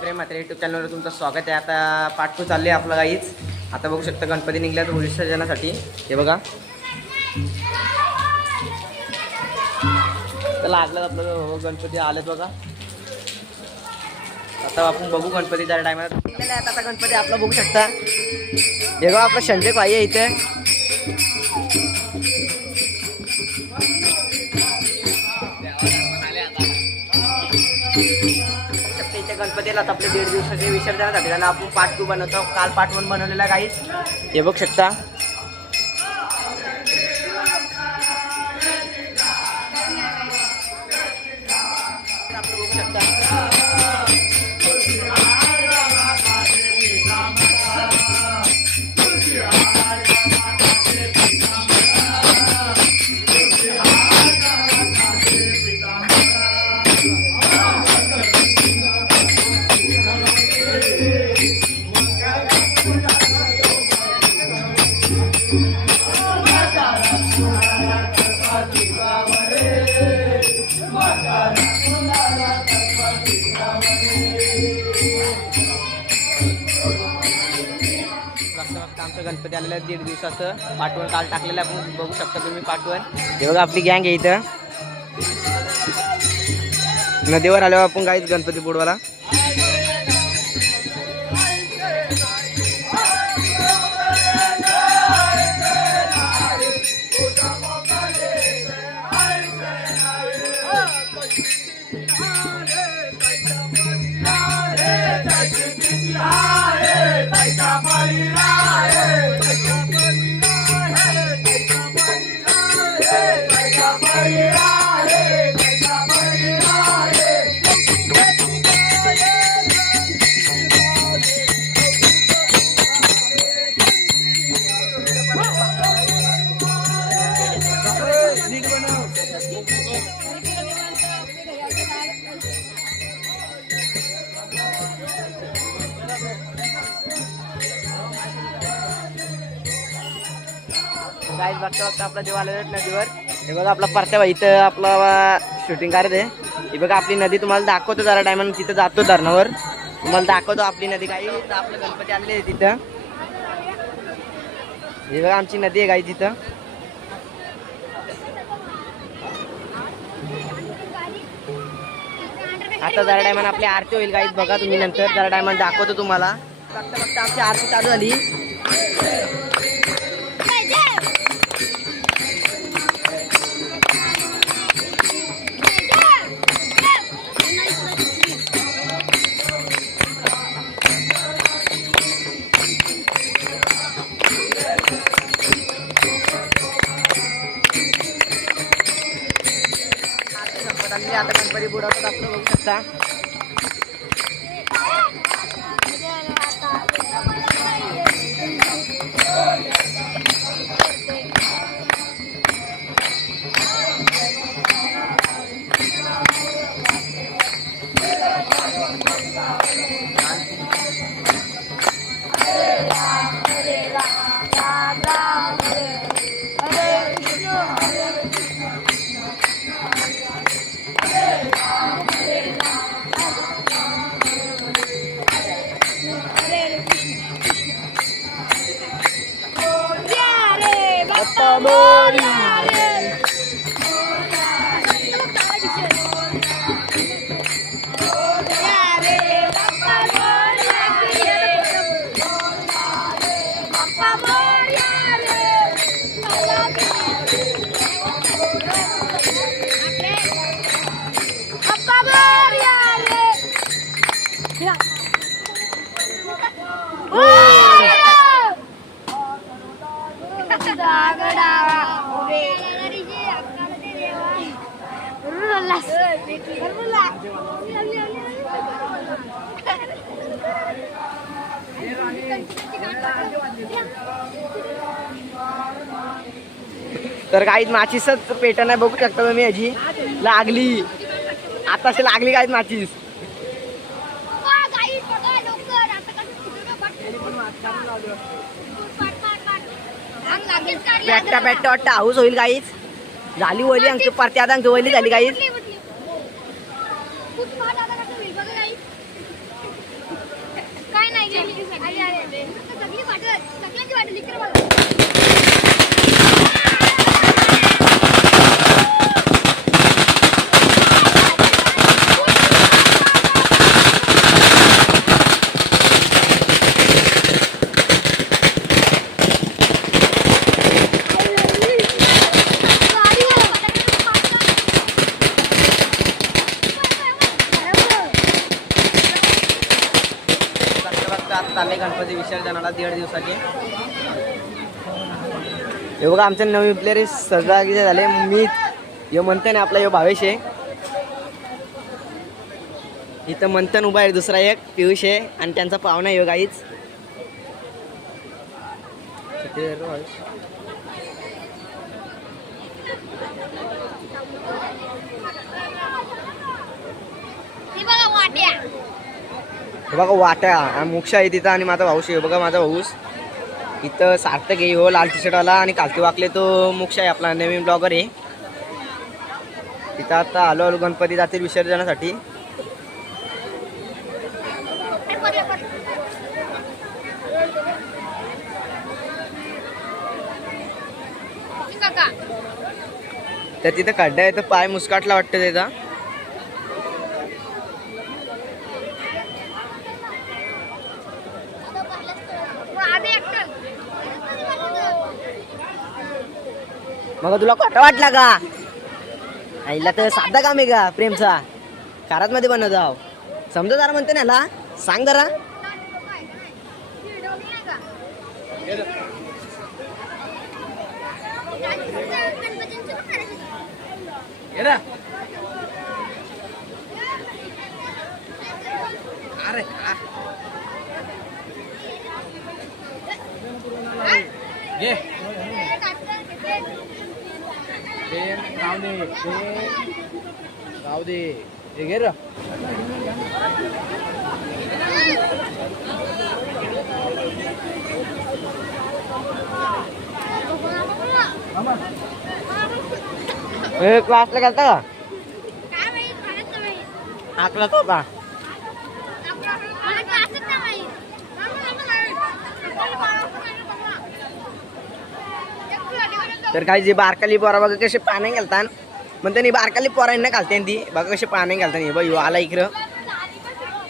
प्रेम मात्र यूट्यूब चॅनलवर तुमचं स्वागत आहे। आता पार्ट 2 चालले आपला गाईच। आता बघू शकता गणपती निघल्यात विसर्जनासाठी। हे बघा चला लागलं आपलं गणपती आलेत बघा। आता आपण बघू गणपती त्या टायमाला निघलेले आहेत। आता गणपती आपला बघू शकता। हे बघा आपला संजय भाई आहे इथे। इथे गणपतीला आपले 1.5 दिवसाचे विसर्जनासाठी त्याला आपण पार्ट 2 बनवतो। काल पार्ट 1 बनवलेला गाईस। हे बघू शकता। गणपती आलेला 1.5 दिवसाचं पार्ट 1 काल टाकलेलं आपण बघू शकता तुम्ही पार्ट 1। हे बघा आपली गँग आहे इथं। नदीवर आल्यावर आपण गाईच गणपती बुडवायला। गाईस बघता बघता आपला देव आलेला नदीवर। हे बघा आपला परत्या भाई इथं आपला शूटिंग करत आहे। हे बघा आपली नदी तुम्हाला दाखवतो जरा टायमानं तिथं जातो धरणावर तुम्हाला दाखवतो आपली नदी। गाईस आपलं गणपती आलेले आहे तिथं। हे बघा आमची नदी आहे गाईस तिथं। आता जरा टायमानं आपली आरती होईल गाईस। बघा तुम्ही नंतर जरा टायमानं दाखवतो तुम्हाला। बघता बघता आमची आरती चालू झाली। आता गणपती बुडवतात आपलं बघू शकता। तर गाईत माचीसच पेट नाही बघू शकता तुम्ही। याची लागली आता अशी लागली गाईत माचीस। पेट्टा पेट्टा वाटतं हाऊस होईल गाईच। झाली वली अंक परत्यात अंक वली झाली गाईच। चालले गणपती विसर्जनाला 1.5 दिवसाचे. हे बघा आमचे नवीन प्लेअर सहभागी झाले. मी यो मंथन आहे आपला, यो भावेश आहे. इथं मंथन उभा आहे, दुसरा एक पियुष आहे आणि त्यांचा पाहुणा आहे गाईच. बघा वाट्या मोक्षा आहे तिथं आणि माझा भाऊश आहे. बघा माझा भाऊस इथं सार्थक आहे, हो लाल टी शर्टवाला आणि कालती वाकले तो मोक्षा आहे आपला नवीन ब्लॉगर आहे. तिथं आता आलो गणपती जातील विसर्जनासाठी. तर तिथं खड्डा आहे तर पाय मुस्काटला वाटतं त्याचा. मग तुला खोटा वाटला का? आईला तर साधा काम आहे का प्रेमचा? कारात मध्ये बनवत जाव समजा जरा म्हणते ना ला सांग जरा. अरे राहू दे हे घे र. क्लासला गेलता का? आकला तो का? तर काही जे बारकाली पोरा बघा कसे पाणी घालतात म्हणते नाही. बारकाली पोरांना घालते ती बघा कसे पाणी घालतात. बघ यो आला इकडं.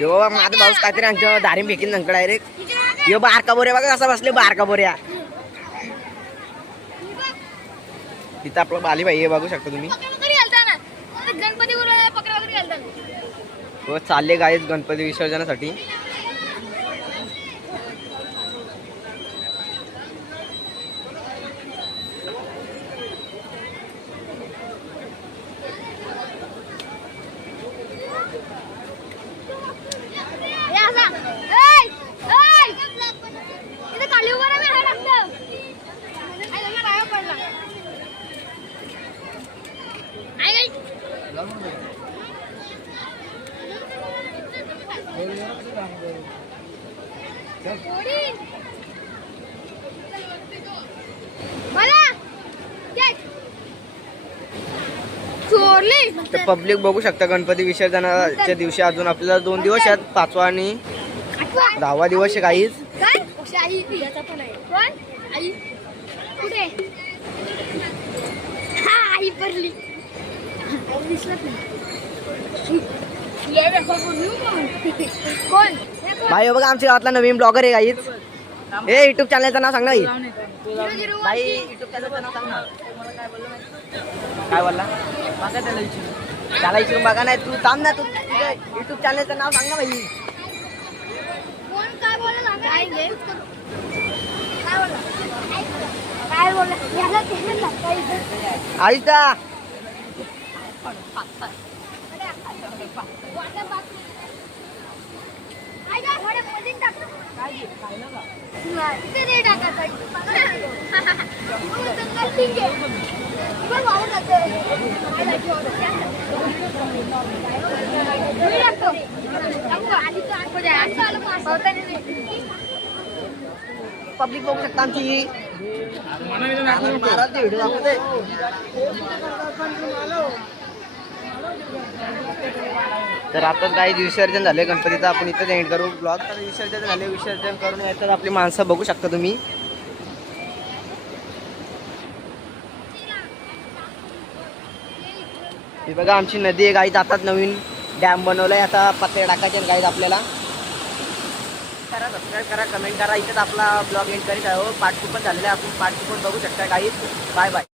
यो बाबा माझा भाऊस काहीतरी आमच्या दारी फेकीन नंकड डायरेक्ट. यो बारका बोऱ्या बघा कसा बसले बारका बोऱ्या. तिथं आपलं बाली भाई हे बघू शकता तुम्ही. हो चालले गाईत गणपती विसर्जनासाठी. तर पब्लिक बघू शकता गणपती विसर्जनाच्या दिवशी अजून आपल्याला 2 दिवस आहेत. 5वा आणि 10वा दिवस आहे काहीच. भाई बघा आमच्या गावातला नवीन ब्लॉगर आहे काहीच. हे युट्यूब चॅनलचं नाव सांग ना भाई. युट्यूब चॅनलचं नाव सांग ना. काय बोलला? त्याला विचारून बघा. नाही तू थांब ना. तू युट्यूब चॅनलचं नाव सांग ना भाई. आईचा पब्लिक बघू शकता आमची. महाराज व्हिडिओ दाखवते. तर आता काही विसर्जन झाले गणपतीचं, आपण इथं एंड करू ब्लॉग. तर विसर्जन झाले, विसर्जन करून याच्यात आपली माणसं बघू शकता तुम्ही. हे बघा आमची नदी आहे गाईज. आता नवीन डॅम बनवलाय, आता पत्ते टाकायचे गाईज आपल्याला. करा, सबस्क्राईब करा, कमेंट करा. इथेच आपला ब्लॉग एंड करीत आहे. पार्ट 2 पण झालेला आहे, आपण पार्ट 2 पण बघू शकता गाईज. Bye bye.